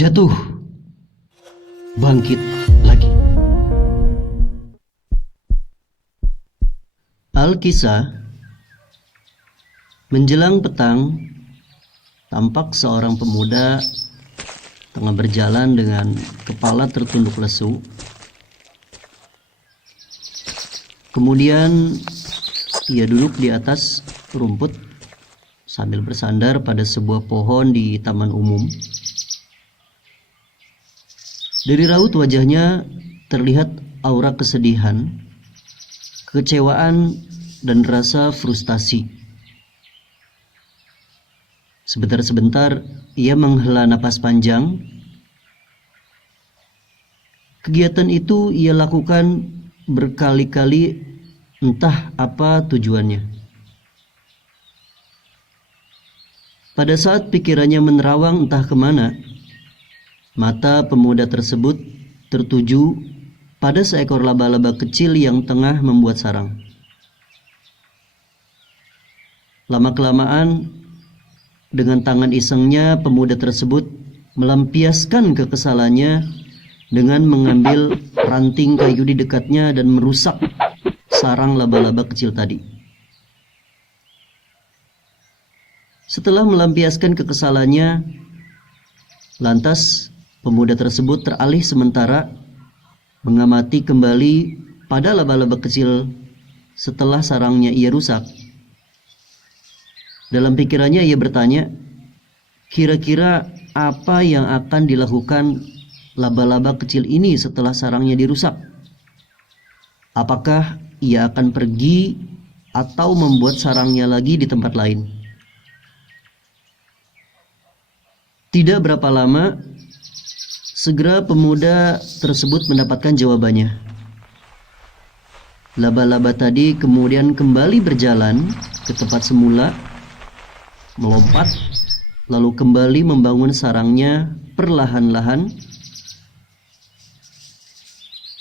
Jatuh, bangkit lagi. Al-Kisah. Menjelang petang, tampak seorang pemuda tengah berjalan dengan kepala tertunduk lesu. Kemudian ia duduk di atas rumput sambil bersandar pada sebuah pohon di taman umum. Dari raut wajahnya terlihat aura kesedihan, kekecewaan, dan rasa frustasi. Sebentar-sebentar ia menghela napas panjang. Kegiatan itu ia lakukan berkali-kali, entah apa tujuannya. Pada saat pikirannya menerawang entah kemana, mata pemuda tersebut tertuju pada seekor laba-laba kecil yang tengah membuat sarang. Lama-kelamaan, dengan tangan isengnya pemuda tersebut melampiaskan kekesalannya dengan mengambil ranting kayu di dekatnya dan merusak sarang laba-laba kecil tadi. Setelah melampiaskan kekesalannya, lantas pemuda tersebut teralih sementara mengamati kembali pada laba-laba kecil setelah sarangnya ia rusak. Dalam pikirannya ia bertanya, kira-kira apa yang akan dilakukan laba-laba kecil ini setelah sarangnya dirusak? Apakah ia akan pergi atau membuat sarangnya lagi di tempat lain? Tidak berapa lama, segera pemuda tersebut mendapatkan jawabannya. Laba-laba tadi kemudian kembali berjalan ke tempat semula, melompat, lalu kembali membangun sarangnya perlahan-lahan.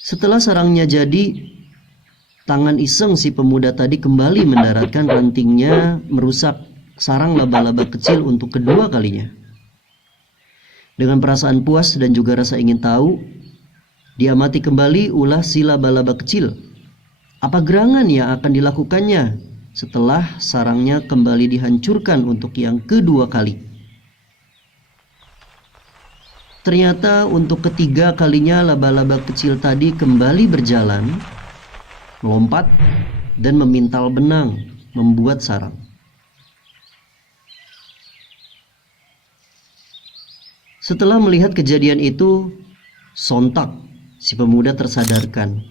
Setelah sarangnya jadi, tangan iseng si pemuda tadi kembali mendaratkan rantingnya merusak sarang laba-laba kecil untuk kedua kalinya. Dengan perasaan puas dan juga rasa ingin tahu, diamati kembali ulah si laba-laba kecil. Apa gerangan yang akan dilakukannya setelah sarangnya kembali dihancurkan untuk yang kedua kali? Ternyata untuk ketiga kalinya laba-laba kecil tadi kembali berjalan, melompat, dan memintal benang membuat sarang. Setelah melihat kejadian itu, sontak si pemuda tersadarkan.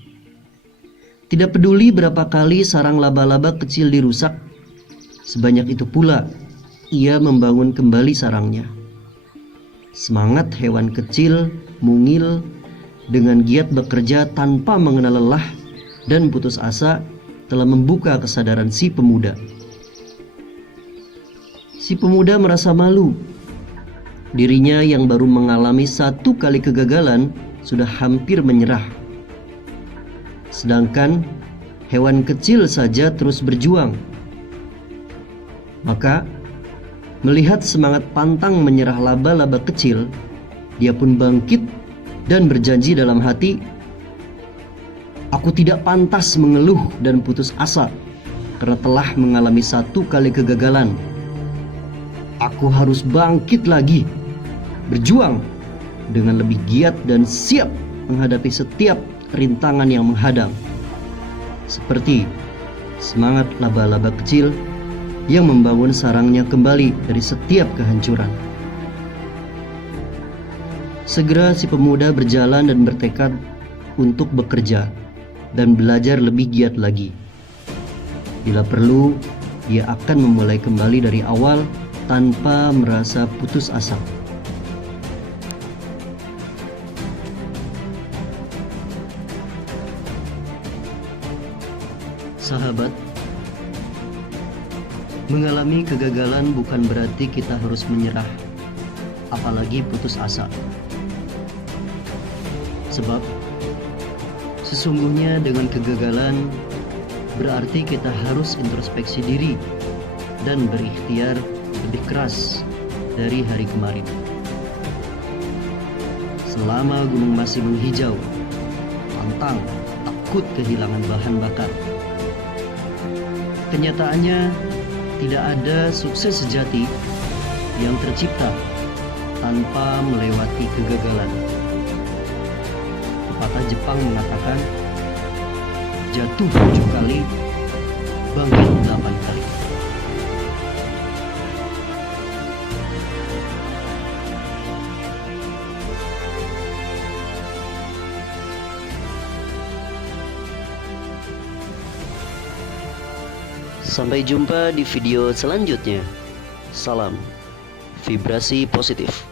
Tidak peduli berapa kali sarang laba-laba kecil dirusak, sebanyak itu pula ia membangun kembali sarangnya. Semangat hewan kecil mungil dengan giat bekerja tanpa mengenal lelah dan putus asa telah membuka kesadaran si pemuda. Si pemuda merasa malu. Dirinya yang baru mengalami satu kali kegagalan sudah hampir menyerah. Sedangkan hewan kecil saja terus berjuang. Maka, melihat semangat pantang menyerah laba-laba kecil, dia pun bangkit dan berjanji dalam hati, "Aku tidak pantas mengeluh dan putus asa karena telah mengalami satu kali kegagalan. Aku harus bangkit lagi, berjuang dengan lebih giat dan siap menghadapi setiap rintangan yang menghadang." Seperti semangat laba-laba kecil yang membangun sarangnya kembali dari setiap kehancuran. Segera si pemuda berjalan dan bertekad untuk bekerja dan belajar lebih giat lagi. Bila perlu, ia akan memulai kembali dari awal tanpa merasa putus asa. Sahabat, mengalami kegagalan bukan berarti kita harus menyerah, apalagi putus asa. Sebab sesungguhnya dengan kegagalan berarti kita harus introspeksi diri dan berikhtiar lebih keras dari hari kemarin. Selama gunung masih menghijau, pantang takut kehilangan bahan bakar. Kenyataannya, tidak ada sukses sejati yang tercipta tanpa melewati kegagalan. Pepatah Jepang mengatakan, jatuh 7 kali, bangkit 8 kali. Sampai jumpa di video selanjutnya. Salam vibrasi positif.